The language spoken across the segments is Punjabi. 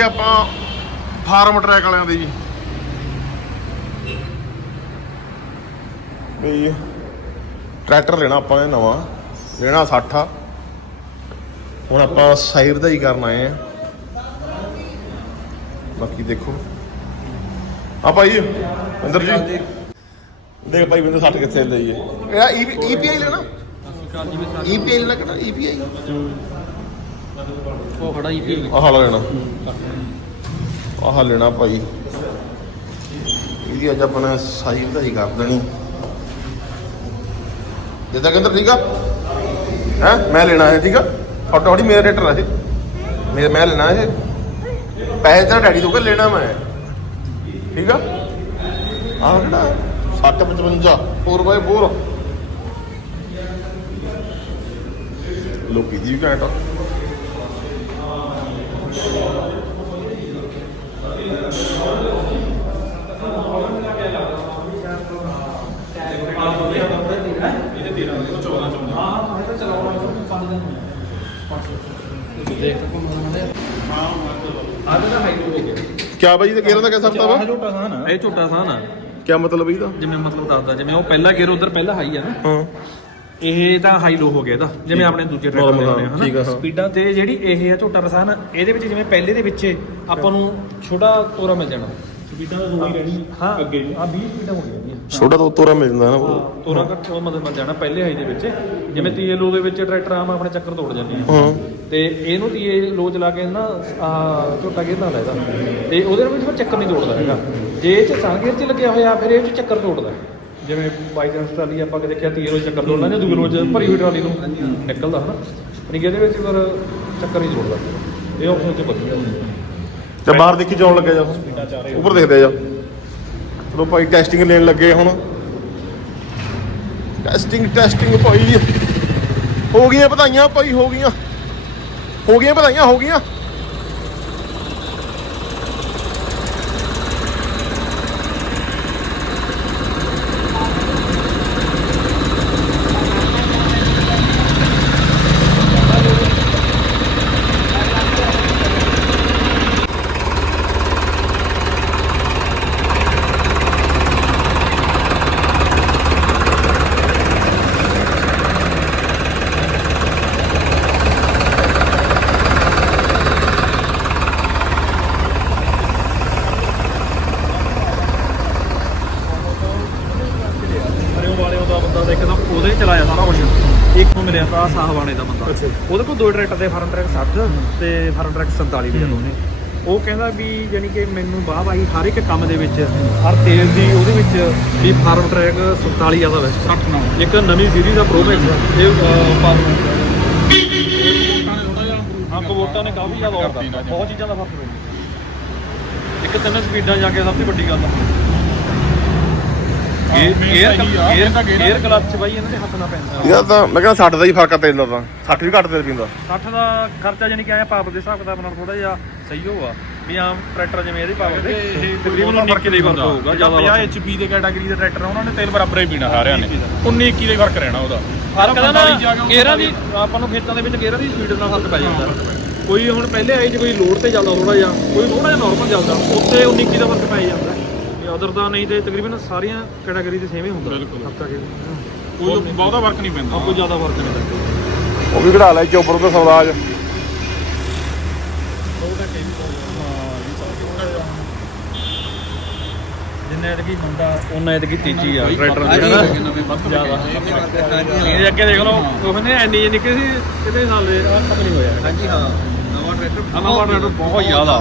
ਗਏ ਆਪਾਂ ਫਾਰਮ ਟਰੈਕ ਵਾਲਿਆਂ ਦੇ ਜੀ। ਬਈ ਟਰੈਕਟਰ ਲੈਣਾ ਆਪਾਂ ਨੇ ਨਵਾਂ ਲੈਣਾ 60 ਆ। ਹੁਣ ਆਪਾਂ ਸਾਈਰ ਦਾ ਹੀ ਕਰਨ ਆਏ ਆ। ਬਾਕੀ ਦੇਖੋ। ਆ ਭਾਈ ਅੰਦਰ ਜੀ। ਦੇਖ ਭਾਈ ਬਿੰਦਰ 60 ਕਿੱਥੇ ਲਈਏ ਇਹਦਾ ਈਪੀਆਈ ਲੈਣਾ? ਈਪੀਆਈ ਲੈਣਾ ਕਿਹੜਾ? ਈਪੀਆਈ ਉਹ ਖੜਾ ਹੀ। ਪੀ ਆਹ ਲੈਣਾ। ਆਹ ਲੈਣਾ ਭਾਈ। ਇਹਦੀ ਅੱਜ ਆਪਣਾ ਸਾਈ ਵਧਾਈ ਕਰ ਦੇਣੀ। ਜਿੱਦਾਂ ਕਹਿੰਦਾ, ਠੀਕ ਆ? ਹੈ? ਮੈਂ ਲੈਣਾ ਹੈ ਠੀਕ ਆ? ਆਟੋਡੀ ਮੇਰਾ ਰੇਟਰ ਹੈ ਇਹ ਮੈਂ ਮੈਂ ਲੈਣਾ ਇਹ। ਪੈਸੇ ਤਾਂ ਡੈਡੀ ਤੋਂ ਕੇ ਲੈਣਾ ਮੈਂ। ਠੀਕ ਆ? ਆਹ ਕਿਹੜਾ? 755 4x4 ਲੋਕੀ ਦੀ ਵੀ ਘੈਂਟ ਕਿਆ ਬਾਈ ਤੇ ਗੇਰਾਂ ਦਾ ਕਿਆ ਸਫਤਾ ਵਾ? ਝੋਟਾ ਸਾਨ ਇਹ ਝੋਟਾ ਸਾਨ ਆ। ਕਿਆ ਮਤਲਬ ਇਹਦਾ? ਜਿਵੇਂ ਮਤਲਬ ਦੱਸਦਾ ਜਿਵੇਂ ਉਹ ਪਹਿਲਾ ਗੇਅਰ ਉਧਰ ਪਹਿਲਾ ਹਾਈ ਆ ਨਾ। ਹਾਂ। ਇਹ ਤਾਂ ਹਾਈ ਲੋ ਹੋ ਗਿਆ ਇਹਦਾ ਜਿਵੇਂ ਆਪਣੇ ਦੂਜੇ ਟਰੈਕਟਰ ਦੇ ਹਾਂ, ਹੁੰਦੇ ਠੀਕ ਆ, ਹਾਂ। ਸਪੀਡਾਂ ਤੇ ਜਿਹੜੀ ਇਹ ਆ ਝੋਟਾ ਰਸਾਨ ਇਹਦੇ ਵਿੱਚ ਜਿਵੇਂ ਪਹਿਲੇ ਦੇ ਵਿੱਚ ਆਪਾਂ ਨੂੰ ਛੋਟਾ ਤੋਰਾ ਮਿਲ ਜਾਣਾ। ਸਪੀਡਾਂ ਤਾਂ ਦੋ ਹੀ ਰਹਿਣੀ ਹਾਂ ਅੱਗੇ ਆ 20 ਸਪੀਡਾਂ ਹੋ ਗਈਆਂ। ਛੋਟਾ ਤੋਂ ਤੋਰਾ ਮਿਲ ਜਾਂਦਾ ਨਾ ਉਹ। ਤੋਰਾ ਘੱਟ ਉਹ ਮਤਲਬ ਮਿਲ ਜਾਣਾ ਪਹਿਲੇ ਹਾਈ ਦੇ ਵਿੱਚ। ਜਿਵੇਂ ਤੀਏ ਲੋ ਦੇ ਵਿੱਚ ਟਰੈਕਟਰ ਆਮ ਆਪਣੇ ਚੱਕਰ ਤੋੜ ਜਾਂਦੇ ਆ। ਹਾਂ। ਤੇ ਇਹਨੂੰ ਤੀਏ ਲੋ ਚਲਾ ਕੇ ਨਾ ਆ ਝੋਟਾ ਗੇਰ ਨਾਲ ਇਹਦਾ। ਤੇ ਉਹਦੇ ਵਿੱਚ ਫਿਰ ਚੱਕਰ ਨਹੀਂ ਤੋੜਦਾ ਹੈਗਾ। ਜੇ ਇਹ ਚ ਸਾਂਗੇਰ ਚ ਲੱਗਿਆ ਹੋਇਆ ਫਿਰ ਇਹ ਚ ਚੱਕਰ ਤੋੜਦਾ। ਜਿਵੇਂ ਬਾਈ ਚਾਂਸ ਟਰਾਲੀ ਆਪਾਂ ਕਿ ਦੇਖਿਆ ਤੀਏ ਰੋਜ਼ ਚੱਕਰ ਤੋੜਨਾ ਜਾਂ ਦੂਜੇ ਰੋਜ਼ ਭਰੀ ਹੋਈ ਟਰਾਲੀ ਨੂੰ ਨਿਕਲਦਾ ਹਨਾ। ਪਰ ਇਹਦੇ ਵਿੱਚ ਫਿਰ ਚੱਕਰ ਨਹੀਂ ਤੋੜਦਾ ਇਹ ਆਪਸ਼ਨ ਚ ਵਧੀਆ। ਤੇ ਬਾਹਰ ਦੇਖੀ ਜਾਣ ਲੱਗਿਆ ਜਾ। ਉੱਪਰ ਦੇਖਦੇ ਜਾ। ਚਲੋ ਭਾਈ ਟੈਸਟਿੰਗ ਲੈਣ ਲੱਗੇ ਹੁਣ। ਟੈਸਟਿੰਗ ਟੈਸਟਿੰਗ ਭਾਈ। ਹੋ ਗਈਆਂ ਵਧਾਈਆਂ ਭਾਈ, ਹੋ ਗਈਆਂ। ਹੋ ਗਈਆਂ ਵਧਾਈਆਂ, ਹੋ ਗਈਆਂ ਹਰਿਓ ਵਾਲਿਓ ਦਾ ਬੰਦਾ ਦੇਖਦਾ ਉਹਦੇ ਚਲਾਇਆ ਸਾਰਾ ਕੁਝ ਇੱਕ ਸਾਹਵਾਨੇ ਦਾ ਬੰਦਾ। ਉਹਦੇ ਕੋਲ ਦੋ ਟਰੈਕਟਰ ਦੇ ਫਾਰਮ ਟਰੈਕ 60 ਤੇ ਫਾਰਮ ਟਰੈਕ 47 ਵੀ ਦੋਨੇ ਉਹ ਕਹਿੰਦਾ ਵੀ ਯਾਨੀ ਕਿ ਮੈਨੂੰ ਵਾਹ ਬਾਈ ਹਰ ਇੱਕ ਕੰਮ ਦੇ ਵਿੱਚ ਹਰ ਤੇਲ ਦੀ ਉਹਦੇ ਵਿੱਚ ਵੀ ਫਾਰਮ ਟਰੈਕ 47 ਆਦਾ ਵੈਸਟ 60 ਨਾਲ ਇੱਕ ਨਵੀਂ ਸੀਰੀਜ਼ ਦਾ ਪ੍ਰੋ ਮੈਕਸ ਇਹ ਫਾਰਮ ਹਾਂ ਕਵੋਟਾ ਨੇ ਕਾਫੀ ਜ਼ਿਆਦਾ ਕਰਤਾ। ਬਹੁਤ ਚੀਜ਼ਾਂ ਦਾ ਫ਼ਰਕ ਪਿਆ ਇੱਕ ਤਿੰਨ ਸਪੀਡਾਂ ਜਾ ਕੇ ਸਭ ਤੋਂ ਵੱਡੀ ਗੱਲ ਆ। ਗੇਅਰ ਗੇਅਰ ਗੇਅਰ ਕਲੱਚ ਬਾਈ ਇਹਨਾਂ ਦੇ ਹੱਥ ਨਾਲ ਪੈਂਦਾ। ਇਹਦਾ ਤਾਂ ਮੈਂ ਕਹਿੰਦਾ 60 ਦਾ ਹੀ ਫ਼ਰਕ ਆ ਤੇਲ ਦਾ ਤਾਂ। 60 ਵੀ ਘੱਟ ਤੇਲ ਪੀਂਦਾ। 60 ਦਾ ਖਰਚਾ ਜਾਨੀ ਕਿ ਆਇਆ ਪਾਵਰ ਦੇ ਹਿਸਾਬ ਕਿਤਾਬ ਨਾਲ ਥੋੜਾ ਜਿਹਾ ਸਹੀ ਹੋਊਗਾ। ਵੀ ਆਮ ਟਰੈਕਟਰ ਜਿਵੇਂ ਇਹਦੀ ਪਾਵਰ ਦੇ ਤਕਰੀਬਨ 19 ਕਿਲੇ ਫ਼ਰਕ ਹੋਊਗਾ। ਜ਼ਿਆਦਾ 50 HP ਦੇ ਕੈਟਾਗਰੀ ਦੇ ਟਰੈਕਟਰ ਆ ਉਹਨਾਂ ਨੇ ਤੇਲ ਬਰਾਬਰ ਹੀ ਪੀਣਾ ਸਾਰਿਆਂ ਨੇ। 19 21 ਦੇ ਫ਼ਰਕ ਰਹਿਣਾ ਉਹਦਾ। ਫ਼ਰਕ ਦਾ ਨਾ 45 ਜਾ ਕੇ ਉਹ ਗੇਅਰਾਂ ਦੀ ਆਪਾਂ ਨੂੰ ਖੇਤਾਂ ਦੇ ਵਿੱਚ ਗੇਅਰਾਂ ਦੀ ਸਪੀਡ ਨਾਲ ਫ਼ਰਕ ਪੈ ਜਾਂਦਾ। ਕੋਈ ਹੁਣ ਪਹਿਲੇ ਆਈ ਚ ਕੋਈ ਲੋਡ ਤੇ ਚੱਲਦਾ ਥੋੜਾ ਜਿਹਾ ਕੋਈ ਥੋੜਾ ਜਿਹਾ ਨਾਰਮਲ ਚੱਲਦਾ ਉੱਤੇ 19 21 ਦਾ ਫ਼ਰਕ ਪੈ ਜਾਂਦਾ। ਅਦਰ ਦਾ ਨਹੀਂ ਤੇ ਤਕਰੀਬਨ ਸਾਰੀਆਂ ਕੈਟਾਗਰੀ ਦੇ ਸੇਮ ਹੀ ਹੁੰਦਾ। ਬਿਲਕੁਲ। ਹਫਤਾ ਕੇ। ਕੋਈ ਬਹੁਤਾ ਫ਼ਰਕ ਨਹੀਂ ਪੈਂਦਾ। ਕੋਈ ਜ਼ਿਆਦਾ ਫ਼ਰਕ ਨਹੀਂ ਪੈਂਦਾ। ਉਹ ਵੀ ਕਢਾ ਲੈ ਚੋਪਰ ਤੇ ਸਵਰਾਜ ਜਿੰਨੇ ਐਤਕੀ ਬੰਦਾ ਉਹਨਾਂ ਐਤਕੀ ਤੀਜੀ ਆ। ਟਰੈਕਟਰ ਦੀ ਹਨਾ ਜ਼ਿਆਦਾ। ਇਹ ਅੱਗੇ ਦੇਖ ਲਓ ਉਹ ਕਹਿੰਦੇ ਐਨੀ ਨਿੱਕੇ ਸੀ ਕਿਤੇ ਸਾਲ ਦੇ ਆ ਖਤਮ ਨਹੀਂ ਹੋਇਆ। ਹਾਂਜੀ ਹਾਂ। ਨਵਾਂ ਟਰੈਕਟਰ ਨਵਾਂ ਟਰੈਕਟਰ ਬਹੁਤ ਜ਼ਿਆਦਾ।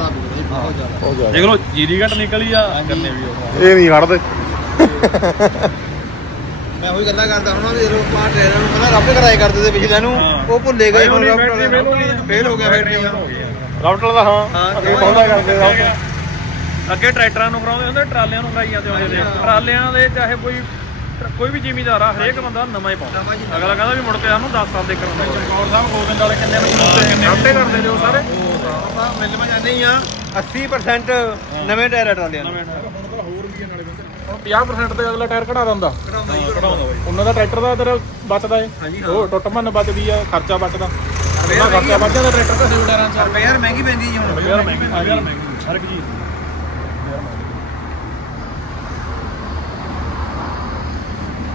ਹੋ ਗਿਆ ਦੇਖ ਲਓ ਜੀਰੀ ਘਟ ਨਿਕਲੀ ਆ ਗੰਨੇ ਵੀ ਉਹ ਇਹ ਨਹੀਂ ਖੜਦੇ। ਮੈਂ ਉਹੀ ਗੱਲਾਂ ਕਰਦਾ ਹੁਣ ਵੀ ਜਦੋਂ ਆਪਾਂ ਟ੍ਰੇਨਰ ਨੂੰ ਕਹਿੰਦਾ ਰੱਬ ਕਰਾਏ ਕਰਦੇ ਤੇ ਪਿਛਲੇ ਨੂੰ ਉਹ ਭੁੱਲੇ ਗਏ ਹੁਣ ਰੱਬ ਫੇਲ ਹੋ ਗਿਆ ਬੈਟਰੀ ਰਾਊਟਰ ਦਾ। ਹਾਂ ਹਾਂ, ਅੱਗੇ ਪਹੁੰਚਦਾ ਕਰਦੇ ਆ ਅੱਗੇ ਟਰੈਕਟਰਾਂ ਨੂੰ ਕਰਾਉਂਦੇ ਹੁੰਦੇ ਟਰਾਲਿਆਂ ਨੂੰ ਕਰਾਈ ਜਾਂਦੇ ਹੁੰਦੇ ਨੇ ਟਰਾਲਿਆਂ ਦੇ ਚਾਹੇ ਕੋਈ ਕੋਈ ਵੀ ਜ਼ਿਮੀਦਾਰ ਆ ਹਰੇਕ ਬੰਦਾ ਨਵਾਂ ਹੀ ਪਾਉਂਦਾ। ਅਗਲਾ ਕਹਿੰਦਾ ਵੀ ਮੁੜ ਕੇ ਸਾਨੂੰ 10 ਸਾਲ ਦੇ ਕਰਾਉਂਦਾ ਚਮਕੌਰ ਸਾਹਿਬ ਗੋਬਿੰਦ ਵਾਲੇ ਕਿੰਨੇ ਨੂੰ ਕਿੰਨੇ ਆਪੇ ਕਰਦੇ ਜੋ ਸਾਰੇ। ਆਪਾਂ ਮਿਲ ਮੈਂ ਜਾਂਦੇ ਹੀ ਆ। 80% ਨਵੇਂ ਟਾਇਰ ਟਰਾਲਿਆਂ ਨੂੰ ਹੁਣ 50% ਤੇ ਅਗਲਾ ਟਾਇਰ ਕਢਾ ਦਿੰਦਾ। ਕਢਾਉਂਦਾ ਬਾਈ ਉਹਨਾਂ ਦਾ ਟਰੈਕਟਰ ਦਾ ਤੇਰਾ ਬਚਦਾ ਏ। ਉਹ ਟੁੱਟ ਭੰਨ ਬਚਦੀ ਆ ਖਰਚਾ ਬਚਦਾ। ਖਰਚਾ ਵੱਧ ਜਾਂਦਾ ਟਰੈਕਟਰ ਤੇ ਸੇਵ ਟਾਇਰਾਂ ਚ ਰੁਪਏ ਯਾਰ ਮਹਿੰਗੀ ਪੈਂਦੀ ਜੀ ਹੁਣ। ਹਜ਼ਾਰ ਮਹਿੰਗੀ ਹਰ ਇੱਕ ਚੀਜ਼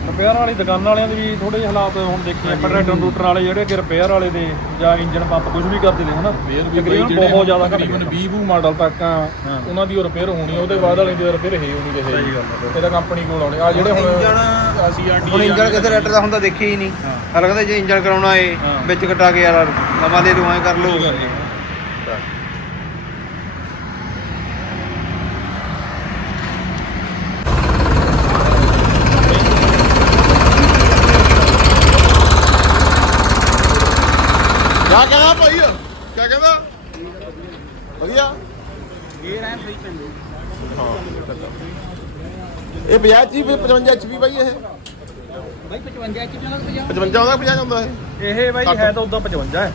ਰਿਪੇਅਰ ਵਾਲੀ ਦੁਕਾਨਾਂ ਵਾਲਿਆਂ ਦੇ ਵੀ ਥੋੜੇ ਜਿਹੇ ਹਾਲਾਤ ਹੁਣ ਦੇਖੀਏ ਆਪਾਂ ਟਰੈਕਟਰ ਰੂਟਰ ਵਾਲੇ ਜਿਹੜੇ ਕਿ ਰਿਪੇਅਰ ਵਾਲੇ ਦੇ ਜਾਂ ਇੰਜਨ ਪੰਪ ਕੁਝ ਵੀ ਕਰਦੇ ਨੇ ਹਨਾ? ਤਕਰੀਬਨ ਬਹੁਤ ਜ਼ਿਆਦਾ ਘਟ ਤਕਰੀਬਨ 20 ਬੂ ਮਾਡਲ ਤੱਕ ਆ ਉਹਨਾਂ ਦੀ ਰਿਪੇਅਰ ਹੋਣੀ ਆ, ਉਹਦੇ ਬਾਅਦ ਵਾਲੇ ਦੀ ਰਿਪੇਅਰ ਹੈ ਹੀ ਨਹੀਂ ਰਹੇ ਸਹੀ ਗੱਲ ਇਹਦਾ ਕੰਪਨੀ ਕੋਲ ਆਉਣੇ ਆ ਜਿਹੜੇ ਹੁਣ ਇੰਜਣ ਸੀਆਰਡੀ ਹੁਣ ਇੰਜਣ ਕਿਸੇ ਰੈਟਰ ਦਾ ਹੁੰਦਾ ਦੇਖਿਆ ਹੀ ਨਹੀਂ। ਹਲ ਕਹਿੰਦੇ ਜੇ ਇੰਜਣ ਕਰਾਉਣਾ ਏ ਵਿੱਚ ਕਟਾ ਕੇ ਯਾਰ ਨਵਾਂ ਦੇ ਦੂਆਂ ਕਰ ਲਓ ਕਿਆ ਕਹਿੰਦਾ ਭਾਈ ਕਿਆ ਕਹਿੰਦਾ ਵਧੀਆ? ਇਹ ਰਹਿਣ ਸਹੀ ਪੈਂਦੇ। ਇਹ 50 ਐਚਪੀ 55 ਐਚਪੀ ਬਾਈ ਇਹ? ਬਾਈ 55 ਚ ਕਿੰਨਾ 55 ਆਉਂਦਾ। 50 ਆਉਂਦਾ ਇਹ? ਇਹ ਬਾਈ ਹੈ ਤਾਂ ਉਦਾਂ 55 ਹੈ।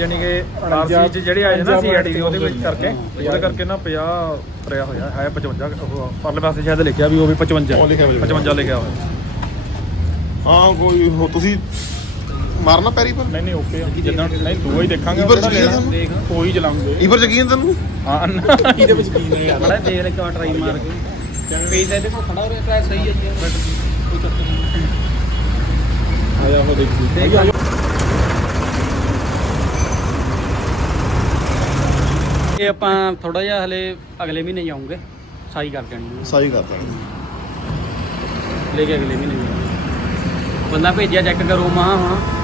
ਯਾਨੀ ਕਿ ਆਰਸੀ ਚ ਜਿਹੜੇ ਆਏ ਨੇ ਸੀਆਰਟੀ ਉਹਦੇ ਵਿੱਚ ਕਰਕੇ ਉਹਦੇ ਕਰਕੇ ਨਾ 50 ਪਰਿਆ ਹੋਇਆ ਹੈ 55 ਉਹ ਪਰਲੇ ਪਾਸੇ ਸ਼ਾਇਦ ਲਿਖਿਆ ਵੀ ਉਹ ਵੀ 55 ਉਹ ਲਿਖਿਆ ਹੋਇਆ। 55 ਲਿਖਿਆ ਹੋਇਆ। ਹਾਂ ਕੋਈ ਹੋ ਤੁਸੀਂ ਮਾਰਨਾ ਪੈਰੀ ਪਰ? ਨਹੀਂ ਨਹੀਂ ਓਕੇ ਆ। ਜਿੱਦਾਂ ਨਹੀਂ ਦੂਆ ਹੀ ਦੇਖਾਂਗੇ ਉਹਦਾ ਚ ਕੀ। ਹੈ ਦੇਖ ਉਹੀ ਚਲਾਉਂਗੇ। ਈਬਰ ਯਕੀਨ ਤੈਨੂੰ? ਹਾਂ ਨਾ, ਇਹਦੇ ਵਿੱਚ ਕੀ ਨਹੀਂ ਬੜਾ ਦੇਖ ਲੈ ਕਿਉਂ ਟਰਾਈ ਮਾਰ ਕੇ। ਪੇਜ ਦੇ ਕੋਲ ਖੜਾ ਹੋ ਰਿਹਾ ਟਰਾਈ ਸਹੀ ਹੈ ਜੀ। ਕੋਈ ਚੱਕਰ ਨਹੀਂ। ਆਇਆ ਉਹ ਦੇਖੀ ਦੇਖ ਇਹ ਆਪਾਂ ਥੋੜਾ ਜਿਹਾ ਹਲੇ ਅਗਲੇ ਮਹੀਨੇ ਜਾਉਂਗੇ ਸਾਈ ਕਰ ਜਾਣੀ ਸਹੀ ਕਰਦਾ ਲੈ ਕੇ ਅਗਲੇ ਮਹੀਨੇ ਜਾਊਂਗੇ। ਬੰਦਾ ਭੇਜਿਆ ਚੈੱਕ ਕਰੋ ਮਹਾ ਹੁਣ ਹੈ ਕਿ? ਹਾਂ ਹੈ।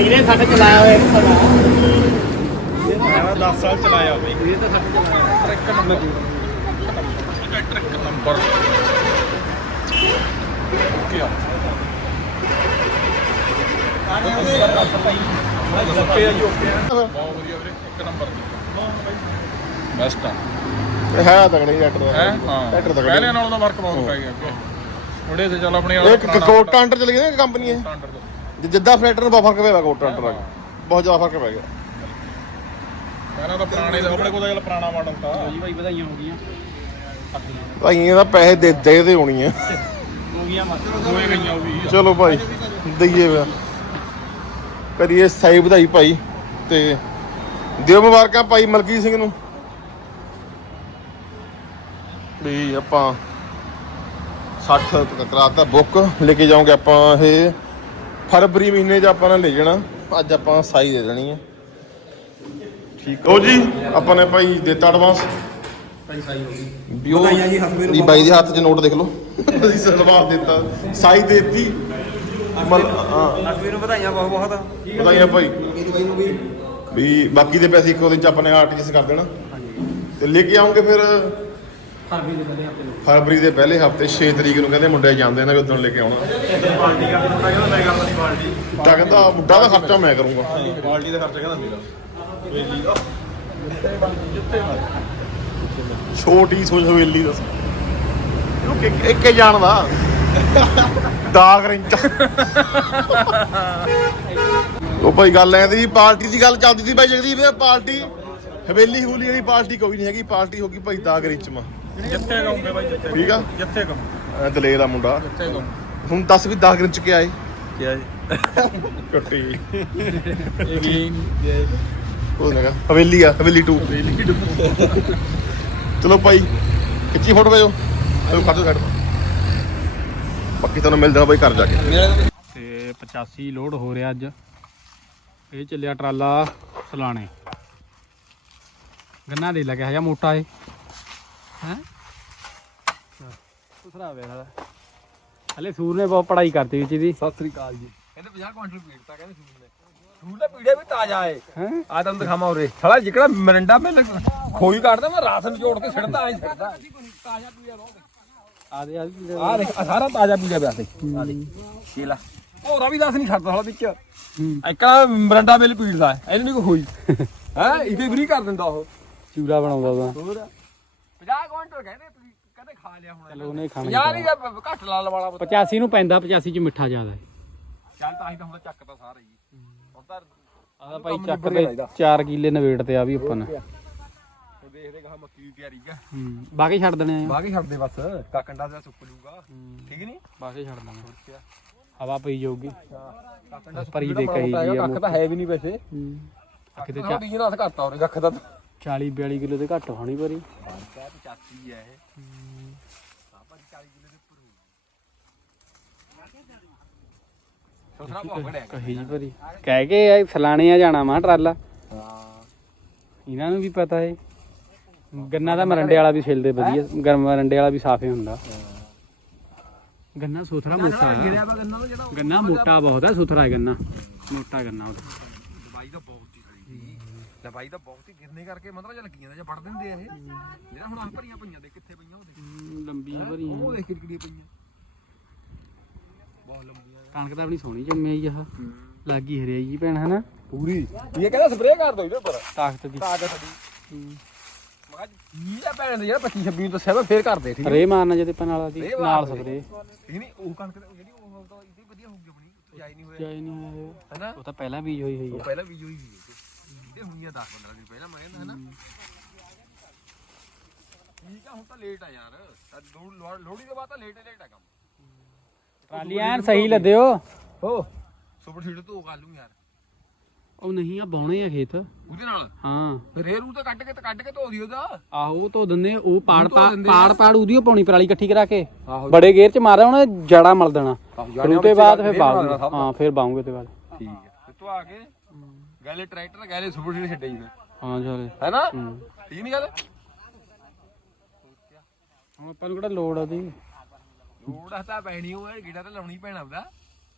ਇਹਨੇ ਸਾਡੇ ਚਲਾਇਆ ਹੋਇਆ ਸਾਡਾ 10 ਸਾਲ ਚਲਾਇਆ ਬਈ ਇਹ ਤਾਂ ਸਾਡੇ ਚਲਾਇਆ ਹੋਇਆ ਇੱਕ ਨੰਬਰ ਨੰਬਰ ਓਕੇ ਆ। ਓਕੇ ਆ ਜੀ ਓਕੇ ਆ। ਬਹੁਤ ਵਧੀਆ ਵੀਰੇ ਇੱਕ ਨੰਬਰ ਬੈਸਟ ਆ। ਇਹ ਹੈ ਤਗੜੇ ਰੈਟਰ ਦਾ। ਹੈ? ਹਾਂ। ਰੈਟਰ ਤਗੜੇ ਪਹਿਲੇ ਨਾਲੋਂ ਤਾਂ ਫ਼ਰਕ ਬਹੁਤ ਪੈ ਗਿਆ ਅੱਗੇ। ਥੋੜੇ ਤੇ ਚੱਲ ਆਪਣੇ ਇਹ ਕੋਟ ਟਾਂਟਰ ਚਲੀ ਗਈ ਨਾ ਕੰਪਨੀ ਇਹ। ਜਿ- ਜਿੱਦਾਂ ਫਲੈਟਰ ਨੂੰ ਬਹੁਤ ਫ਼ਰਕ ਪਿਆ ਕੋਟ ਟਾਂਟਰ ਦਾ। ਬਹੁਤ ਜ਼ਿਆਦਾ ਫ਼ਰਕ ਪੈ ਗਿਆ। ਪਹਿਲਾਂ ਤਾਂ ਪੁਰਾਣੇ ਦਾ ਆਪਣੇ ਕੋਲ ਤਾਂ ਚੱਲ ਪੁਰਾਣਾ ਮਾਡਲ ਤਾਂ। ਜੀ ਭਾਈ ਵਧਾਈਆਂ ਹੋ ਗਈਆਂ। ਭਾਈਆਂ ਦਾ ਪੈਸੇ ਦੇ ਦੇ ਦੇ ਹੋਣੀ ਆ। ਹੋ ਗਈਆਂ ਮਤ ਹੋਏ ਗਈਆਂ ਉਹ ਵੀ। ਚਲੋ ਭਾਈ ਦਈਏ ਵਾ ਕਰੀਏ ਸਾਈ ਵਧਾਈ ਭਾਈ ਤੇ ਦਿਓ ਮੁਬਾਰਕਾਂ ਭਾਈ ਮਲਕੀ ਸਿੰਘ ਨੂੰ। ਵੀ ਆਪਾਂ 60 ਕਰਾਤਾ ਬੁੱਕ ਲੈ ਕੇ ਜਾਓਗੇ ਆਪਾਂ ਇਹ ਫਰਵਰੀ ਮਹੀਨੇ 'ਚ ਆਪਾਂ ਨੇ ਲੈ ਜਾਣਾ ਅੱਜ ਆਪਾਂ ਸਾਈ ਦੇ ਦੇਣੀ ਹੈ ਠੀਕ ਹੋ ਜੀ। ਆਪਾਂ ਨੇ ਭਾਈ ਦਿੱਤਾ ਐਡਵਾਂਸ ਭਾਈ ਸਾਈ ਹੋ ਗਈ। ਵੀ ਉਹ ਜੀ ਬਾਈ ਦੇ ਹੱਥ 'ਚ ਨੋਟ ਦੇਖ ਲਓ। ਅਸੀਂ ਸਲਵਾਰ ਦਿੱਤਾ ਸਾਈ ਦੇਤੀ। ਮਲ ਹਾਂ। ਅਸਵੀਰ ਨੂੰ ਵਧਾਈਆਂ ਬਹੁਤ ਬਹੁਤ। ਵਧਾਈਆਂ ਭਾਈ। ਮੇਰੀ ਬਾਈ ਨੂੰ ਵੀ। ਵੀ ਬਾਕੀ ਦੇ ਪੈਸੇ ਇੱਕੋ ਦਿਨ ਚ ਆਪਣੇ ਆਰਟੀਜੀਐਸ ਕਰ ਦੇਣਾ। ਤੇ ਲੈ ਕੇ ਆਉਂਗੇ ਫਿਰ? ਫਰਵਰੀ ਦੇ ਪਹਿਲੇ ਹਫ਼ਤੇ ਨੂੰ। ਫਰਵਰੀ ਦੇ ਪਹਿਲੇ ਹਫ਼ਤੇ 6 ਤਰੀਕ ਨੂੰ ਕਹਿੰਦੇ ਮੁੰਡੇ ਜਾਂਦੇ ਨੇ ਵੀ ਉਦੋਂ ਲੈ ਕੇ ਆਉਣਾ। ਪਾਰਟੀ ਕਰਦੇ ਮੁੰਡਾ ਕਹਿੰਦਾ ਮੈਂ ਕਰਦਾ ਨਹੀਂ ਪਾਰਟੀ। ਤਾਂ ਕਹਿੰਦਾ ਮੁੰਡਾ ਦਾ ਖਰਚਾ ਮੈਂ ਕਰੂੰਗਾ। ਪਾਰਟੀ ਦਾ ਖਰਚਾ ਕਹਿੰਦਾ ਮੇਰਾ ਛੋਟੀ ਸੋਚ ਹਵੇਲੀ ਦੱਸ। ਇਹਨੂੰ ਇੱਕ ਇੱਕ ਹੀ ਜਾਣਦਾ ਦਾਗ ਰਿੰਚ ਉਹ ਭਾਈ ਗੱਲ ਐ ਦੀ ਪਾਰਟੀ ਦੀ ਗੱਲ ਚੱਲਦੀ ਸੀ ਭਾਈ ਜਗਦੀਪ ਇਹ ਪਾਰਟੀ। ਹਵੇਲੀ ਹੂਲੀ ਵਾਲੀ ਪਾਰਟੀ ਕੋਈ ਨਹੀਂ ਹੈਗੀ ਪਾਰਟੀ ਹੋ ਗਈ ਭਾਈ ਦਾਗ ਰਿੰਚ ਮਾ ਜਿੱਥੇ ਕਹੂੰਗੇ ਬਾਈ ਜਿੱਥੇ ਠੀਕ ਆ? ਜਿੱਥੇ ਕਹੂੰ। ਐ ਦਲੇ ਦਾ ਮੁੰਡਾ। ਕਿੱਥੇ ਗਮ ਹੁਣ ਦੱਸ ਵੀ ਦਾਗ ਰਿੰਚ ਕਿਆ ਏ? ਕਿਹਾ ਜੀ ਕੱਟੀ। ਇਹ ਵੀ ਉਹ ਨੇਗਾ ਹਵੇਲੀ ਆ ਹਵੇਲੀ 2 ਚਲੋ ਭਾਈ ਖਿੱਚੀ ਫੋਟੋ ਭੇਜੋ। ਚਲੋ ਕੱਢ ਕੱਢ ਬਾਕੀ ਤੁਹਾਨੂੰ ਮਿਲ ਜਾਣਾ ਭਾਈ ਘਰ ਜਾ ਕੇ। ਤੇ 85 ਲੋਡ ਹੋ ਰਿਹਾ ਅੱਜ। ਇਹ ਚੱਲਿਆ ਟਰਾਲਾ ਸਲਾਣੇ। ਗੰਨਾ ਦੇ ਲੱਗਿਆ ਹੈ ਮੋਟਾ ਏ ਹੈ? ਉਸਰਾ ਵੇਖਦਾ ਹਲੇ ਸੂਰ ਨੇ ਬਹੁਤ ਪੜਾਈ ਕਰਤੀ ਵਿੱਚ ਇਹਦੀ। ਸਤਿ ਸ੍ਰੀ ਅਕਾਲ ਜੀ। ਕਹਿੰਦੇ 50 ਕੁਇੰਟਲ ਪੀੜਤਾ ਕਹਿੰਦੇ ਸੂਰ ਨੇ। ਸੂਰ ਦਾ ਪੀੜੇ ਵੀ ਤਾਜ਼ਾ ਏ। ਹੈ? ਆ ਤੁਹਾਨੂੰ ਦਿਖਾਵਾਂ ਉਰੇ। ਸਾਲਾ ਜਿਕੜਾ ਮਰੰਡਾ ਮੈਂ ਖੋਈ ਕੱਢਦਾ ਮੈਂ ਰਾਸ਼ਨ ਜੋੜ ਕੇ ਸਿੱਟਦਾ ਐ ਸਿੱਟਦਾ। ਆ ਦੇ ਆ ਵੀ ਆ ਦੇਖ ਆਹ ਸਾਰਾ ਤਾਜ਼ਾ ਪੀੜਾ ਪਿਆ ਤੇ ਆ ਦੇਖ ਇਹ ਲਾ। ਉਹ ਰਵੀ ਦਾਸ ਨਹੀਂ ਛੱਡਦਾ ਸਾਲਾ ਵਿੱਚ। ਇੱਕੜਾ ਮਰੰਡਾ ਬਿੱਲ ਪੀੜਦਾ ਇਹਨੂੰ ਨਹੀਂ ਕੋਈ ਹੋਈ ਹੈ? ਇਹਦੇ ਫਰੀ ਕਰ ਦਿੰਦਾ ਉਹ। ਚੂਰਾ ਬਣਾਉਂਦਾ ਤਾਂ ਹੋਰ? 50 ਕੁਇੰਟਲ ਕਹਿੰਦੇ ਤੁਸੀਂ ਖਾ ਲਿਆ ਹੁਣ। ਚਲੋ ਉਹਨੇ ਖਾਣਾ ਯਾਰ ਇਹ ਘੱਟ ਲਾਲ ਵਾਲਾ ਪੁੱਤ। 85 ਨੂੰ ਪੈਂਦਾ 85 ਚ ਮਿੱਠਾ ਜ਼ਿਆਦਾ ਹੈ। ਚੱਲ ਤਾਂ ਹੀ ਤਾਂ ਹੁਣ ਤਾਂ ਚੱਕਦਾ ਸਾਰਾ ਹੀ। ਹੁਣ ਤਾਂ ਆਦਾ ਭਾਈ ਚੱਕ ਦੇ 4 ਕਿੱਲੇ ਨਵੇੜ ਤੇ ਆ ਵੀ ਆਪਾਂ ਨੇ। ਹੁਣ ਦੇਖਦੇ ਕਹਾ ਮੱਕੀ ਦੀ ਤਿਆਰੀ ਕਾ ਹੂੰ ਬਾਕੀ ਛੱਡ ਦੇਣੇ ਆ। ਬਾਕੀ ਛੱਡ ਦੇ ਬਸ ਕਾ ਕੰਡਾ ਦਾ ਸੁੱਕ ਜੂਗਾ ਠੀਕ ਨਹੀਂ ਬਾਕੀ ਛੱਡ ਦੇਣੇ ਹਵਾ ਪਈ ਜਾਊਗੀ। ਕਾ ਕੰਡਾ ਭਰੀ ਦੇ ਕਹੀ ਜੀ ਕੱਖ ਤਾਂ ਹੈ ਵੀ ਨਹੀਂ ਵੈਸੇ। ਕਿਤੇ ਤਾਂ ਬੀਜ ਨਾਲ ਘੱਟ ਆ ਉਹਨੇ ਕੱਖ ਦਾ 40 42 ਕਿਲੋ ਤੇ ਘੱਟ ਹੋਣੀ ਪਰੀ। ਚਾਚੀ ਹੈ ਇਹ ਸੋਸਰਾ ਭੋਗੜਿਆ ਕਹੀ ਜੀ ਭਰੀ। ਕਹਿ ਕੇ ਆ ਫਲਾਣੇ ਆ ਜਾਣਾ ਮਾ ਟਰਾਲਾ। ਇਹਨਾਂ ਨੂੰ ਵੀ ਪਤਾ ਹੈ ਗੰਨਾ ਦਾ ਮਰੰਡੇ ਵਾਲਾ ਵੀ ਛਿਲਦੇ ਵਧੀਆ। ਗਰਮ ਮਰੰਡੇ ਵਾਲਾ ਵੀ ਸਾਫੇ ਹੁੰਦਾ। ਗੰਨਾ ਸੁਥਰਾ ਮੋਟਾ ਵਾ ਗੰਨਾ ਮੋਟਾ ਬਹੁਤ ਹੈ ਸੁਥਰਾ ਹੈ ਗੰਨਾ। ਮੋਟਾ ਗੰਨਾ ਉਹਦਾ। ਦਵਾਈ ਤਾਂ ਬਹੁਤ ਹੀ ਖੜੀ ਸੀ। ਦਵਾਈ ਤਾਂ ਬਹੁਤ ਹੀ ਗਿਰਨੇ ਕਰਕੇ ਮਤਲਬ ਜੇ ਲੱਗੀਆਂ ਜਾਂ ਵੜ ਦਿੰਦੇ ਆ ਇਹ। ਜਿਹੜਾ ਹੁਣ ਆਹ ਭਰੀਆਂ ਪਈਆਂ ਦੇ ਕਿੱਥੇ ਪਈਆਂ ਉਹਦੇ ਲੰਬੀਆਂ ਭਰੀਆਂ। ਉਹ ਦੇਖ ਕਿਹੜੀਆਂ ਪਈਆਂ। ਬਹੁਤ ਲੰਬੀਆਂ। ਕਣਕ ਤਾਂ ਆਪਣੀ ਸੋਹਣੀ ਜੰਮੀ ਆਈ ਆਹ। ਲੱਗੀ ਹਰਿਆਈ ਜੀ ਭੈਣ ਹਨਾ? ਪੂਰੀ। ਇਹ ਕਹਿੰਦਾ ਸਪਰੇਅ ਕਰ ਦੋ ਇਹਦੇ ਉੱਪਰ। ਤਾਕਤ ਦੀ। ਤਾਕਤ ਦੀ ਮੈਂ ਕਿਹਾ ਭੈਣ ਦੇ ਯਾਰ 25 26 ਨੂੰ ਦੱਸਿਆ ਮੈਂ ਫੇਰ ਕਰਦੇ ਠੀਕ ਰੇ ਮਾਰਨਾ ਜਦੇ ਪਨ ਵਾਲਾ ਦੀ ਰੇਹ ਨਾਲ ਮਾਰਦੇ। ਸਪਰੇ ਠੀਕ ਨਹੀਂ ਉਹ ਕਣਕ ਤੇ- ਜਿਹੜੀ ਉਹ ਤਾਂ ਇਹਦੀ ਵਧੀਆ ਹੋਊਗੀ ਆਪਣੀ ਉੱਥੇ ਜਾਈ ਨਹੀਂ ਹੋਇਆ। ਜਾਈ ਨਹੀਂ ਹੋਇਆ ਹੈਨਾ? ਉਹ ਤਾਂ ਪਹਿਲਾਂ ਬੀਜ ਹੋਈ ਹੋਈ ਉਹ ਆ ਪਹਿਲਾਂ ਵੀ ਹੋਈ ਸੀ ਇਹਦੇ ਹੋਈਆਂ 10 15 ਦਿਨ ਪਹਿਲਾਂ ਮੈਂ ਕਹਿੰਦਾ ਹੈਨਾ? ਠੀਕ ਆ ਹੁਣ ਤਾਂ ਲੇਟ ਆ ਯਾਰ। ਤਾਂ ਲੋੜ- ਲੋੜ- ਲੋਹੜੀ ਦੇ ਬਾਅਦ ਤਾਂ ਲੇਟ ਆ ਕੰਮ। ਟਰਾਲੀ ਐਨ ਸਹੀ ਲੱਦਿਓ ਹੋ ਸੁਪਰ ਸੀਟ ਤੋਂ ਕਰ ਲੂੰ ਯਾਰ ਉਹ ਨਹੀਂ ਆ ਬਾਉਣੇ ਆ ਖੇਤ ਉਹਦੇ ਨਾਲ ਹਾਂ ਫਿਰ ਇਹ ਰੂ ਤਾਂ ਕੱਢ ਕੇ ਤੇ ਕੱਢ ਕੇ ਧੋ ਦਿਓ ਦਾ ਆਹੋ ਧੋ ਦਿੰਦੇ ਆ, ਉਹ ਪਾੜ ਧੋ ਪਾ- ਦਿੰਦੇ ਆ। ਪਾੜ ਪਾੜ ਉਹਦੀ ਓ ਪਾਉਣੀ ਪਰਾਲੀ ਇਕੱਠੀ ਕਰਾ ਕੇ ਆਹੋ ਬੜੇ ਗੇਰ ਚ ਮਾਰਿਆ ਉਹਨੇ ਜੜਾ ਮਲ ਦੇਣਾ ਆਹੋ, ਫਿਰ ਜੜ੍ਹਾਂ ਉਹਦੇ ਵਿੱਚ ਬਾਅਦ ਫਿਰ ਰੇਹ ਬਣਾ ਬਾਉਂਗੇ ਦੇਣਾ ਸਭ ਦਾ। ਹਾਂ ਫਿਰ ਬਾਉਂਗੇ ਤੇ ਬਾਅਦ ਠੀਕ ਹੈ ਤੇ ਤੂੰ ਆ ਕੇ ਗਾਲੇ ਟਰੈਕਟਰ ਗਾਲੇ ਸੁਪਰ ਸੀਟ ਛੱਡੇ ਜੀ ਹਾਂ ਚਲ ਹੈਨਾ ਹੂੰ ਠੀਕ ਨਹੀਂ ਗੱਲ ਹੁਣ ਆਪਾਂ ਨੂੰ ਕਿਹੜਾ ਲੋੜ ਆ ਉਹਦੀ ਲੋੜ ਹਤਾ ਪੈਣੀ ਉਹ ਗਿੜਾ ਤਾਂ ਲਾਉਣੀ ਪੈਣਾ ਉਹਦਾ।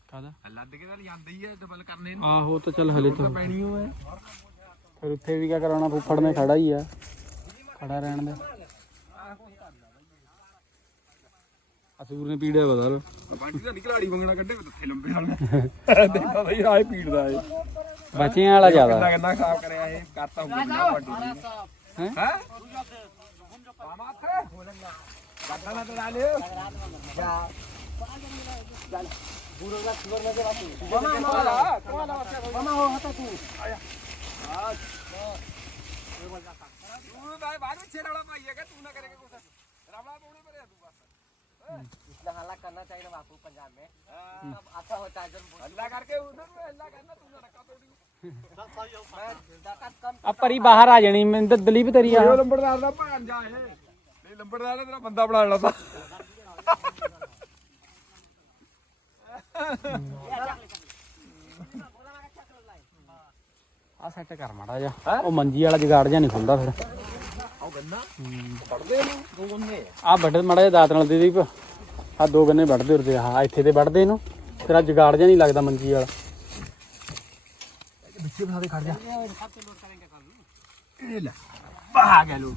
ਕਾਦਾ ਲੱਦ ਕੇ ਤਾਂ ਜਾਂਦਾ ਹੀ ਹੈ ਡਬਲ ਕਰਨੇ ਨੂੰ ਆਹੋ ਤਾਂ ਚੱਲ ਹਲੇ ਤਾਂ ਪੈਣੀ ਉਹ ਹੈ ਫਿਰ ਉੱਥੇ ਵੀ ਕਿਆ ਕਰਾਉਣਾ ਫੁੱਫੜ ਨੇ ਖੜਾ ਹੀ ਆ। ਖੜਾ ਰਹਿਣ ਦੇ। ਅਸੂਰ ਨੇ ਪੀੜਿਆ ਬਦਲ ਬਾਂਟੀ ਦਾ ਨਿਕਲਾੜੀ ਵੰਗਣਾ ਕੱਢੇ ਵੀ ਥੱਲੇ ਲੰਬੇ ਵਾਲੇ। ਦੇਖਦਾ ਬਈ ਆਏ ਪੀੜਦਾ ਏ ਬੱਚਿਆਂ ਵਾਲਾ ਜ਼ਿਆਦਾ। ਕਿੰਨਾ ਕਿੰਨਾ ਖਰਾਬ ਕਰਿਆ ਇਹ ਕਰਤਾ ਹੁੰਦਾ ਬਾਂਟੀ ਹੈਂ? ਹੈ? इतना हल्ला करना चाहिए ना बापू पंजाब में सब अच्छा होता है जब हल्ला करके उधर में हल्ला करना तूने रखा तो अब परी बाहर आ जानी मैं दलीप तेरी नंबर डाल रहा भांजा है ਇਹ ਨਹੀਂ ਲੰਬੜਦਾਰ ਨੇ ਤੇਰਾ ਬੰਦਾ ਬਣਾ ਲੈਣਾ ਤਾਂ। ਆ ਸੈੱਟ ਕਰ ਮਾੜਾ ਜਾ ਉਹ ਮੰਜੀ ਵਾਲਾ ਜਗਾੜ ਜਾਂ ਨਹੀਂ ਖੁੱਲਦਾ ਫਿਰ। ਉਹ ਗੰਨਾ? ਪੜਦੇ ਨੂੰ ਦੋ ਗੰਨੇ ਆ। ਵੱਢ ਮਾੜਾ ਜਿਹਾ ਦਾਤ ਨਾਲ ਦੇ ਦੀਪ ਆ ਦੋ ਗੰਨੇ ਵੱਢਦੇ ਉਰਦੇ ਹਾਂ ਇੱਥੇ ਤੇ ਵੱਢਦੇ ਇਹਨੂੰ। ਫਿਰ ਆ ਜਗਾੜ ਜਾਂ ਨਹੀਂ ਲੱਗਦਾ ਮੰਜੀ ਵਾਲਾ। ਵਿੱਚੇ ਬਣਾ ਦੇ ਖੜ ਜਾ। ਇਹ ਲੈ ਬਾਹ ਗਿਆ ਲੋ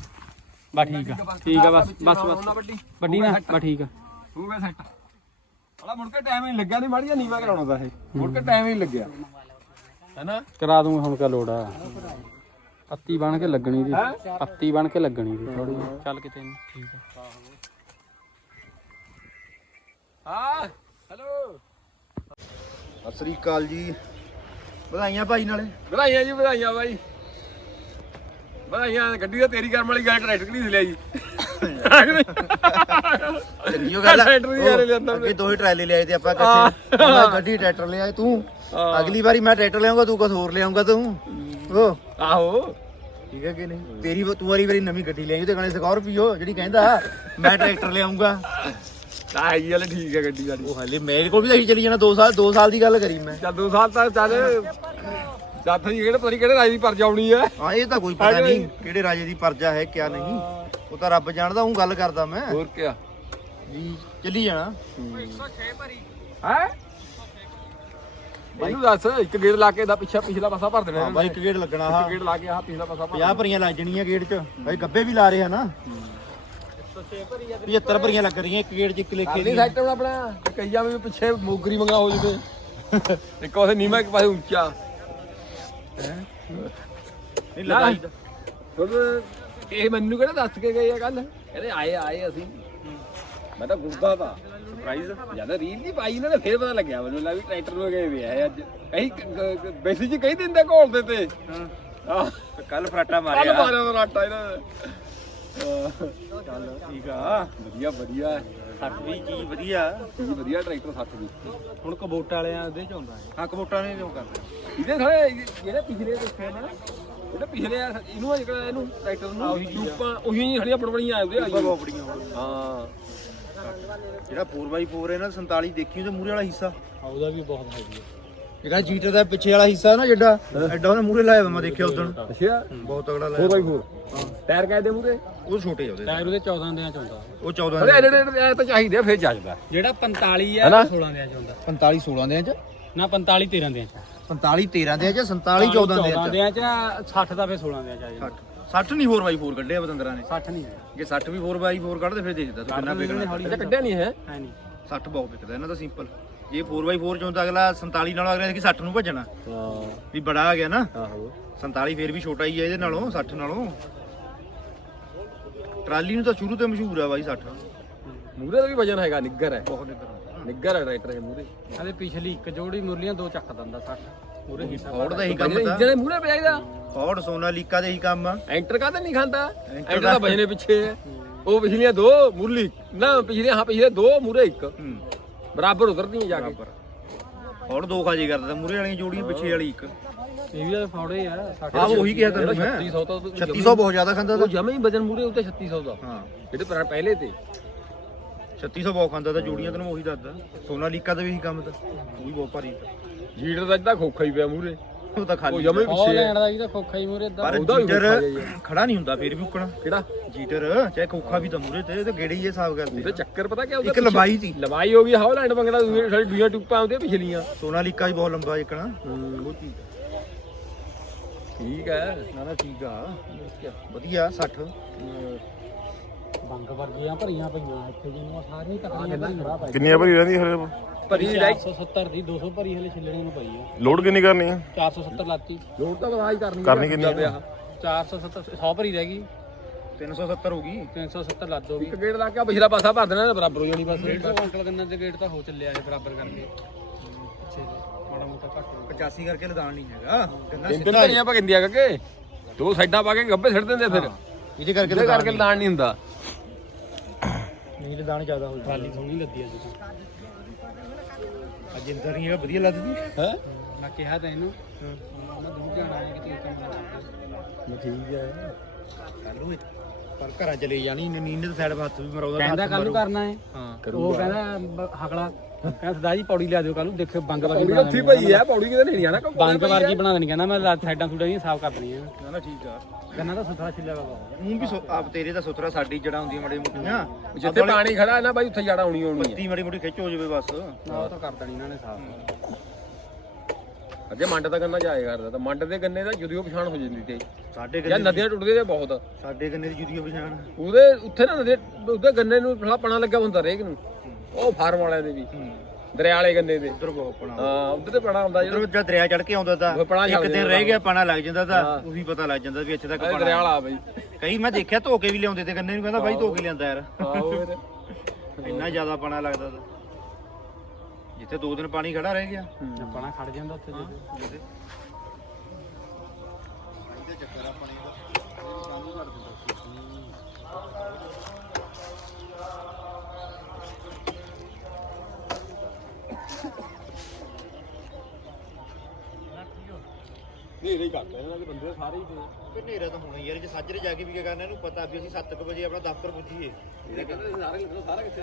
ਬਾ ਠੀਕ ਆ। ਠੀਕ ਆ ਬਸ ਬਸ ਬਸ। ਵੱਡੀ ਵੱਡੀ ਨਾ ਬਾ ਠੀਕ ਆ। ਹੋ ਗਿਆ ਸੈੱਟ। ਹਲਾ ਮੁੜ ਕੇ ਟਾਈਮ ਹੀ ਨਹੀਂ ਲੱਗਿਆ ਨਹੀਂ ਮਾੜੀਆਂ ਨੀਵਾ ਕਰਾਉਣਾ ਦਾ ਇਹ। ਮੁੜ ਕੇ ਟਾਈਮ ਹੀ ਨਹੀਂ ਲੱਗਿਆ। ਹੈਨਾ? ਕਰਾ ਦੂੰਗਾ ਹੁਣ ਕਾ ਲੋੜ। ਆ ਪੱਤੀ ਬਣ ਕੇ ਲੱਗਣੀ ਦੀ। ਪੱਤੀ ਬਣ ਕੇ ਲੱਗਣੀ ਦੀ ਥੋੜੀ ਚੱਲ ਕਿਤੇ ਨਹੀਂ ਠੀਕ ਆ। ਹਾਂ ਹੈਲੋ। ਸਤਿ ਸ੍ਰੀ ਅਕਾਲ ਜੀ। ਵਧਾਈਆਂ ਭਾਈ ਨਾਲੇ। ਵਧਾਈਆਂ ਜੀ ਵਧਾਈਆਂ ਬਾਈ। ਵਧਾਈਆਂ ਗੱਡੀ ਤਾਂ ਤੇਰੀ ਕਰਮ ਵਾਲੀ ਗੱਲ ਟਰੈਕਟਰ ਨਹੀਂ ਲਿਆ ਜੀ ਚੰਗੀਓ ਗੱਲ ਆ। ਟਰੈਕਟਰ ਵੀ ਯਾਰ ਲਿਆਂਦਾ ਅੱਗੇ ਦੋ ਹੀ ਟਰਾਲੇ ਲਿਆਏ ਤੇ ਆਪਾਂ ਇਕੱਠੇ ਮੈਂ ਗੱਡੀ ਟਰੈਕਟਰ ਲਿਆਏ ਤੂੰ। ਅਗਲੀ ਵਾਰੀ ਮੈਂ ਟਰੈਕਟਰ ਲਿਆਉਂਗਾ ਤੂੰ ਕੁਝ ਹੋਰ ਲਿਆਉਂਗਾ ਤੂੰ। ਉਹ। ਆਹੋ। ਠੀਕ ਹੈ ਕਿ ਨਹੀਂ? ਤੇਰੀ ਤੂੰ ਵਾਰੀ ਵਾਰੀ ਨਵੀਂ ਗੱਡੀ ਲਿਆਈ ਤੇ ਕਹਣੇ ਸਕਾਰਪੀਓ ਜਿਹੜੀ ਕਹਿੰਦਾ ਮੈਂ ਟਰੈਕਟਰ ਲਿਆਉਂਗਾ ਤਾਂ ਹੈਗੀ ਗੱਲ ਠੀਕ ਹੈ ਗੱਡੀ ਵਾਲੀ। ਉਹ ਹਲੇ ਮੇਰੇ ਕੋਲ ਵੀ ਤਾਂ ਇਹੀ ਚੱਲੀ ਜਾਣਾ 2 ਸਾਲ 2 ਸਾਲ ਦੀ ਗੱਲ ਕਰੀ ਮੈਂ। ਚੱਲ ਦੋ ਸਾਲ ਤਾਂ ਚੱਲ। ਚੱਲ ਜੀ ਕਿਹੜੇ ਪਤਾ ਕਿਹੜੇ ਰਾਜ ਦੀ ਪਰ ਜਾਉਣੀ ਹੈ ਹਾਂ ਇਹ ਤਾਂ ਕੋਈ ਪਤਾ ਨਹੀਂ ਕਿਹੜੇ ਰਾਜੇ ਦੀ ਪਰਜਾ ਹੈ ਕਿਆ ਨਹੀਂ। ਉਹ ਤਾਂ ਰੱਬ ਜਾਣਦਾ ਉਹ ਗੱਲ ਕਰਦਾ ਮੈਂ। ਹੋਰ ਕੀ ਜੀ ਚੱਲੀ ਜਾਣਾ। ਹੈ। ਮੈਨੂੰ ਦੱਸ ਇੱਕ ਗੇੜ ਲਾ ਕੇ ਦਾ ਪਿੱਛਾ ਪਿਛਲਾ ਪਾਸਾ ਭਰ ਦੇਣਾ ਹਾਂ ਬਾਈ ਇੱਕ ਗੇੜ ਲੱਗਣਾ ਹਾਂ। ਇੱਕ ਗੇੜ ਲਾ ਕੇ ਆਹ ਪਿਛਲਾ ਪਾਸਾ ਭਰ 50 ਭਰੀਆਂ ਲੱਗ ਜਣੀਆਂ ਗੇੜ 'ਚ। ਬਾਈ ਗੱਬੇ ਵੀ ਲਾ ਰਹੇ ਆ ਨਾ। 75 ਭਰੀਆਂ ਲੱਗ ਰਹੀਆਂ ਇੱਕ ਗੇੜ 'ਚ ਇੱਕ ਲੇਖੇ ਨਹੀਂ ਦੀ। ਸੈੱਟ ਆਪਣਾ। ਕਈਆਂ ਵੀ ਪਿੱਛੇ ਮੋਗਰੀ ਮੰਗਾ ਹੋ ਜਵੇ। ਇੱਕ ਪਾਸੇ ਨੀਮਾ ਇੱਕ ਪਾਸੇ ਉੱਚਾ। ਨਹੀਂ ਲਗਾਈ ਤਾਂ। ਹੁਣ ਇਹ ਮੈਨੂੰ ਕਿਹੜਾ ਦੱਸ ਕੇ ਗਏ ਆ ਕੱਲ ਕਹਿੰਦੇ ਆਏ ਆਏ ਅਸੀਂ। ਮੈਂ ਤਾਂ ਗੁਰਦਾ ਤਾਂ ਸਰਪ੍ਰਾਈਜ਼ ਜਦ ਰੀਲ ਦੀ ਪਾਈ ਇਹਨਾਂ ਨੇ ਫੇਰ ਪਤਾ ਲੱਗਿਆ ਮੈਨੂੰ ਲੱਗਾ ਵੀ ਟਰੈਕਟਰ ਨੂੰ ਗਏ ਵੇ ਆ ਅੱਜ। ਕਈ ਬੇਸੀ ਜੀ ਕਈ ਦਿਨ ਦੇ ਘੋਲ ਦੇ ਤੇ। ਹਾਂ। ਕੱਲ ਫਰਾਟਾ ਕੱਲ ਮਾਰਿਆ ਉਹ ਰਾਟਾ ਇਹਨਾਂ ਨੇ। ਚੱਲ ਠੀਕ ਆ। ਵਧੀਆ ਵਧੀਆ। ਸੱਟ ਵੀ ਚੀਜ਼ ਵਧੀਆ। ਚੀਜ਼ ਵਧੀਆ ਟਰੈਕਟਰ ਸੱਤ ਦੀ ਹੁਣ ਕਬੋਟਾ ਵਾਲਿਆਂ ਦੇ ਚ ਆਉਂਦਾ ਹੈ ਹਾਂ ਕਬੋਟਾ ਨੇ ਕਿਉਂ ਕਰਦੇ ਇਹਦੇ ਸਾਰੇ ਜਿਹੜੇ ਪਿਛਲੇ ਦੇਖੇ ਨਾ ਜਿਹੜੇ ਪਿਛਲੇ ਆ ਇਹਨੂੰ ਆ ਜਿਹੜਾ ਇਹਨੂੰ ਟਰੈਕਟਰ ਨੂੰ ਟੂਪਾਂ ਉਹੀ ਹੀ ਖੜੀਆਂ ਬੜਬੜੀਆਂ ਆਉਂਦੇ ਆ ਬੋਪੜੀਆਂ ਹਾਂ। ਜਿਹੜਾ 4x4 ਹੈ ਨਾ 47 ਦੇਖੀ ਉਹਦੇ ਮੂਰੇ ਵਾਲਾ ਹਿੱਸਾ। ਉਹਦਾ ਵੀ ਬਹੁਤ ਹੈਗੀ ਜਿਹੜਾ ਜੀਟਰ ਦਾ ਪਿੱਛੇ ਵਾਲਾ ਹਿੱਸਾ ਨਾ ਜਿਹੜਾ ਐਡਾ ਉਹਨੇ ਮੂਰੇ ਲਾਇਆ ਵਾ ਮੈਂ ਦੇਖਿਆ ਉਦੋਂ ਅੱਛਾ। ਬਹੁਤ ਤਗੜਾ ਲਾਇਆ 4x4 ਟਾਇਰ ਕਾਇਦੇ ਮੂਰੇ ਉਹ ਛੋਟੇ ਆ ਉਹਦੇ। ਟਾਇਰ ਉਹਦੇ 14 ਦਿਆਂ ਚ ਆਉਂਦਾ ਉਹ 14 ਅਰੇ ਜਿਹੜੇ ਜਿਹੜੇ ਤਾਂ ਚਾਹੀਦੇ ਆ, ਫਿਰ ਜੱਜਦਾ ਜਿਹੜਾ 45 ਹੈ ਹੈਨਾ? 16 ਦਿਆਂ ਚ ਆਉਂਦਾ 45 16 ਦੇ ਚ? ਨਾ 45 13 ਦਿਆਂ ਚ। 45 13 ਦੇ ਚ 47 14 ਦੇ 14 ਚ ਦਿਆਂ ਚ 60 ਦਾ ਫਿਰ 16 ਦਿਆਂ ਚ ਆ ਜਾਂਦਾ। 60 ਨਹੀਂ 4x4 ਕੱਢਿਆ ਬਤੰਦਰਾਂ ਨੇ। 60 ਨਹੀਂ ਹੈ। ਜੇ 60 ਵੀ 4x4 ਕੱਢਦੇ ਫਿਰ ਦੇਖਦਾ ਤੂੰ ਕਿੰਨਾ ਵਿਕਣਾ? ਕੱਢਿਆ ਨਹੀਂ ਹੈ ਹੈ ਨਹੀਂ। 60 ਬਹੁਤ ਵਿਕਦਾ ਇਹਨਾਂ ਦਾ ਸਿੰਪਲ। ਜੇ 4x4 ਚੋਂ ਤਾਂ ਅਗਲਾ 47 ਨਾਲੋਂ ਅਗਲੇ ਕਿ 60 ਨੂੰ ਭੱਜਣਾ। ਹਾਂ। ਵੀ ਬੜਾ ਆ ਗਿਆ ਨਾ। ਆਹੋ। 47 ਫੇਰ ਵੀ ਛੋਟਾ ਹੀ ਹੈ ਇਹਦੇ ਨਾਲੋਂ 60 ਨਾਲੋਂ। ਟਰਾਲੀ ਨੂੰ ਤਾਂ ਸ਼ੁਰੂ ਤੋਂ ਮਸ਼ਹੂਰ ਆ ਬਾਈ 60 ਮੂਰੇ ਦਾ ਵੀ ਵਜਨ ਹੈਗਾ ਨਿੱਗਰ ਹੈ। ਬਹੁਤ ਨਿਕਰ ਨਿੱਗਰ ਹੈ ਟਰੈਕਟਰ ਇਹ ਮੂਰੇ ਆਦੇ ਪਿਛਲੀ ਇੱਕ ਜੋੜੀ ਮੁਰਲੀਆਂ ਦੋ ਚੱਕ ਦਿੰਦਾ 60 ਪੂਰੇ ਹਿੱਸਾ ਫੌੜ ਦਾ ਹੀ ਕੰਮ ਤਾਂ। ਦੇ ਮੂਰੇ ਪਿਆਈਦਾ ਫੌੜ ਸੋਨਾਲੀਕਾ ਦੇ ਹੀ ਕੰਮ ਆ। ਐਂਟਰ ਕਾਹਦਾ ਨਹੀਂ ਖਾਂਦਾ? ਐਂਟਰ ਦਾ ਵਜਨੇ ਪਿੱਛੇ ਹੈ। ਉਹ ਪਿਛਲੀਆਂ ਦੋ ਮੁਰਲੀ ਨਾ ਪਿਛਲੀਆਂ ਹਾਂ ਪਿਛਲੇ ਦੋ ਮੂਰੇ ਇੱਕ। ਬਰਾਬਰ ਉਤਰਦੀਆਂ ਜਾ ਕੇ। ਫੌੜ ਦੋ ਖਾਜੀ ਕਰਦਾ ਮੂਰੇ ਵਾਲੀਆਂ ਜੋੜੀਆਂ ਪਿੱਛੇ ਵਾਲੀ ਇੱਕ। ਇਹ ਵੀ ਫੌੜੇ ਆ 60 ਆਹ ਉਹੀ ਕਿਹਾ ਤੈਨੂੰ ਜਿਹੜਾ ਮੈਂ। 3600 ਤਾਂ 3600 ਬਹੁਤ ਜ਼ਿਆਦਾ ਖਾਂਦਾ ਉਹ ਤਾਂ। ਜਮੇ ਹੀ ਵਜਨ ਮੂਰੇ ਉੱਤੇ 3600 ਦਾ। ਹਾਂ। ਜਿਹੜੇ ਪਰ ਪਹਿਲੇ ਤੇ। 3600 ਬਹੁਤ ਖਾਂਦਾ ਤਾਂ ਜੋੜੀਆਂ ਤੈਨੂੰ ਉਹੀ ਦੱਸਦਾ। ਸੋਨਾਲੀਕਾ ਦਾ ਵੀ ਇਹੀ ਕੰਮ ਤਾਂ। ਉਹ ਵੀ ਬਹੁਤ ਭਾਰੀ ਜੀਟਰ ਦਾ ਜਿੱਦਾਂ ਖੋਖਾ ਹੀ ਪਿਆ ਮੂਰੇ ਉਹ ਤਾਂ ਉਹ ਖਾਲੀ ਜਮੇ ਪਿੱਛੇ। ਹਾਲੈਂਡ ਦਾ ਇਹਦਾ ਖੋਖਾ ਹੀ ਮੂਰੇ ਦਾ ਉਹਦਾ ਵੀ। ਖੜਾ ਨਹੀਂ ਹੁੰਦਾ ਫੇਰ ਵੀ ਉੱਕਣਾ। ਕਿਹੜਾ? ਜੀਟਰ ਚਾਹੇ ਖੋਖਾ ਵੀ ਤਾਂ ਮੂਰੇ ਤੇ ਤਾਂ ਗੇੜੇ ਹੀ ਇਹ ਹਿਸਾਬ ਉਹਦੇ ਕਰਦੇ ਚੱਕਰ ਪਤਾ ਕੀ ਉਹਦਾ ਇੱਕ ਲੰਬਾਈ ਸੀ। ਲੰਬਾਈ ਹੋ ਗਈ ਹਾਲੈਂਡ ਬੰਗੜਾ ਦੂਜੇ ਸਾਡੀ ਦੂਜੀਆਂ ਟੂਪਾਂ ਉਹਦੇ ਪਿਛਲੀਆਂ। ਸੋਨਾਲੀਕਾ ਵੀ ਬਹੁਤ ਲੰਬਾ ਇਕਣਾ ਉਹ ਚੀਜ਼ ਠੀਕ ਹੈ ਨਾ ਨਾ ਠੀਕ ਆ। ਵਧੀਆ 60 ਬੰਗ ਵਰਗੀਆਂ ਭਰੀਆਂ ਪਈਆਂ ਇੱਥੇ ਜਿਹਨੂੰ ਸਾਰੀਆਂ ਕੱਟੀਆਂ ਭਰੀਆਂ ਪਈਆਂ ਕਿੰਨੀਆਂ ਭਰੀ ਰਹਿੰਦੀ ਹਲੇ ਭਰੀ ਲਾਈ। 470 ਦੀ 200 ਭਰੀ ਹਲੇ ਛਿੱਲਣੇ ਨੂੰ ਪਈ ਆ। ਲੋਡ ਕਿੰਨੀ ਕਰਨੀ ਆ? 470 ਲਾਤੀ। ਲੋੜ ਤਾਂ ਬਰਾਜ ਕਰਨੀ ਕਰਨੀ ਕਿੰਨੀ ਆ? ਪਿਆ 470 100 ਭਰੀ ਰਹਿ ਗਈ। 370 ਹੋ ਗਈ। 370 ਲੱਦ ਹੋ ਗਈ। ਇੱਕ ਗੇੜ ਲਾ ਕੇ ਆਹ ਪਿਛਲਾ ਪਾਸਾ ਭਰ ਦੇਣਾ ਇਹਦਾ ਬਰਾਬਰ ਹੋ ਜਾਣੀ ਬਸ ਡੇਢ ਸੌ ਅੰਕਲ ਗੰਨਾ ਦੇ ਗੇਟ ਤਾਂ ਹੋ ਚੱਲਿਆ ਇਹ ਬਰਾਬਰ ਕਰਕੇ। ਪਿੱਛੇ ਜੇ ਮਾੜਾ ਮੋਟਾ ਘੱਟ ਹੋ 85 ਕਰਕੇ ਲਦਾਨ ਨਹੀਂ ਹੈਗਾ। ਕਹਿੰਦਾ ਤਿੰਨ ਤਿੰਨ ਭਰੀਆਂ ਪਾ ਕਿੰਦੀਆਂ ਕਰਕੇ। ਦੋ ਸਾਈਡਾਂ ਪਾ ਕੇ ਗੱਬੇ ਛੱਡ ਦਿੰਦੇ ਫਿਰ। ਇਹਦੇ ਕਰਕੇ ਇਹਦੇ ਕਰਕੇ ਲਾਣ ਨਹੀਂ ਹੁੰਦਾ। ਨੀਲ ਦਾਣ ਜ਼ਿਆਦਾ ਹੋ ਟਰਾਲੀ ਸੋਹਣੀ ਲੱਦੀ ਆ ਜੀ। ਅੱਜ ਇੰਦਰ ਨਹੀਂ ਹੈਗਾ ਵਧੀਆ ਲੱਗਦੀ ਹੈ? ਮੈਂ ਕਿਹਾ ਤਾਂ ਇਹਨੂੰ। ਮੈਂ ਦੂਰ ਜਾਣਾ ਹੈ ਕਿਤੇ ਕੰਮ ਨਾ ਹੈ ਕੱਲੂ ਪਰ ਘਰਾਂ ਚਲੇ ਜਾਣੀ ਨੀਂਦ ਦੇ ਸਾਈਡ ਹੱਥ ਵੀ ਮਰਾਉਂਦਾ ਕਹਿੰਦਾ ਕੱਲ ਨੂੰ ਕਰਨਾ ਹੈ ਹਾਂ। ਉਹ ਕਹਿੰਦਾ ਬ- ਹਕਲਾ ਕਹਿੰਦਾ ਸਦਾ ਜੀ ਪੌੜੀ ਲਿਆ ਦਿਓ ਕੱਲ ਨੂੰ ਦੇਖੋ ਬੰਗ ਵਰਗੀ ਬਣਾ ਉੱਥੀ ਪਈ ਹੈ ਪੌੜੀ ਕਿਤੇ ਨਹੀਂ ਜਾਣਾ ਬੰਗ ਵਰਗੀ ਬਣਾ ਦੇਣੀ ਕਹਿੰਦਾ ਮੈਂ ਲਾ- ਸਾਈਡਾਂ ਸੁਡਾਂ ਦੀਆਂ ਸਾਫ਼ ਕਰ ਦੇਣੀਆਂ ਨਾ ਨਾ ਠੀਕ ਆ। ਕਹਿੰਦਾ ਤਾਂ ਸੁਥਰਾ ਛਿੱਲਿਆ ਬਾਬਾ ਉਹ ਵੀ ਸੋ- ਆਪ ਤੇਰੇ ਦਾ ਸੁਥਰਾ ਸਾਡੀ ਜੜਾ ਹੁੰਦੀਆਂ ਮੜੇ ਮੁੱਟੀਆਂ। ਜਿੱਥੇ ਪਾਣੀ ਖੜਾ ਹੈ ਨਾ ਬਾਈ ਉੱਥੇ ਜਾਣਾ ਆਉਣੀ ਆਉਣੀ ਹੈ ਪੱਤੀ ਮੜੀ ਮੁੱਟੀ ਖਿੱਚ ਹੋ ਜਾਵੇ ਬਸ। ਨਾ ਉਹ ਤਾਂ ਕਰ ਦੇਣੀ ਇਹਨਾਂ ਨੇ ਸਾਫ਼। ਅੱਗੇ ਮੰਡ ਦਾ ਗੰਨਾ ਜਾਏ ਕਰਦਾ ਤਾਂ ਮੰਡ ਦੇ ਗੰਨੇ ਦਾ ਜੁਦੀਓ ਪਛਾਣ ਹੋ ਜਾਂਦੀ ਤੇ ਸਾਡੇ ਜਾਂ ਗੰਨੇ ਨਦੀਆਂ ਟੁੱਟਦੇ ਤੇ ਬਹੁਤ। ਸਾਡੇ ਗੰਨੇ ਦੀ ਜੁਦੀਓ ਪਛਾਣ। ਉਹਦੇ ਉੱਥੇ ਨਾ ਨਦੀ ਉਹਦੇ ਗੰਨੇ ਨੂੰ ਥੋੜਾ ਪਣਾ ਲੱਗਾ ਹੁੰਦਾ ਰੇਕ ਨੂੰ। ਉਹ ਫਾਰਮ ਵਾਲਿਆਂ ਦੇ ਵੀ ਦਰਿਆ ਵਾਲੇ ਗੰਨੇ ਦੇ। ਉਧਰ ਬਹੁਤ ਪਣਾ ਹਾਂ ਉੱਧਰ ਤੇ ਪਣਾ ਹੁੰਦਾ ਉਧਰ ਜਦ ਦਰਿਆ ਚੜ ਕੇ ਆਉਂਦਾ ਤਾਂ ਇੱਕ ਦਿਨ ਰਹਿ ਗਿਆ ਪਾਣਾ ਲੱਗ ਜਾਂਦਾ ਤਾਂ। ਉਹੀ ਪਤਾ ਲੱਗ ਜਾਂਦਾ ਵੀ ਇੱਥੇ ਤੱਕ ਪਾਣਾ ਦਰਿਆ ਵਾਲਾ ਬਈ। ਕਈ ਮੈਂ ਦੇਖਿਆ ਧੋ ਕੇ ਵੀ ਲਿਆਉਂਦੇ ਤੇ ਗੰਨੇ ਨੂੰ ਕਹਿੰਦਾ ਬਾਈ ਧੋ ਕੇ ਲਿਆਂਦਾ ਯਾਰ। ਆਹੋ ਇੰਨਾ ਜ਼ਿਆਦਾ ਪਾਣਾ ਲੱਗਦਾ ਤਾਂ। ਜਿੱਥੇ ਦੋ ਦਿਨ ਪਾਣੀ ਖੜਾ ਰਹਿ ਗਿਆ। ਆਪਣਾ ਖੜ ਜਾਂਦਾ ਉੱਥੇ ਜੇ ਨੇਰੇ ਹੀ ਕਰਦੇ ਇਹਨਾਂ ਦੇ ਬੰਦੇ ਸਾਰੇ ਹੀ। ਵੀ ਹਨੇਰਾ ਤਾਂ ਹੋਣਾ ਯਾਰ ਜੇ ਸਾਜਰੇ ਜਾ ਕੇ ਵੀ ਕੀ ਕਰਨਾ ਇਹਨੂੰ ਪਤਾ ਵੀ ਅਸੀਂ 7:00 ਵਜੇ ਆਪਣਾ ਦਫ਼ਤਰ ਪੁੱਜੀਏ। ਇਹ ਕਹਿੰਦੇ ਸਾਰੇ ਸਾਰਾ ਕਿੱਥੇ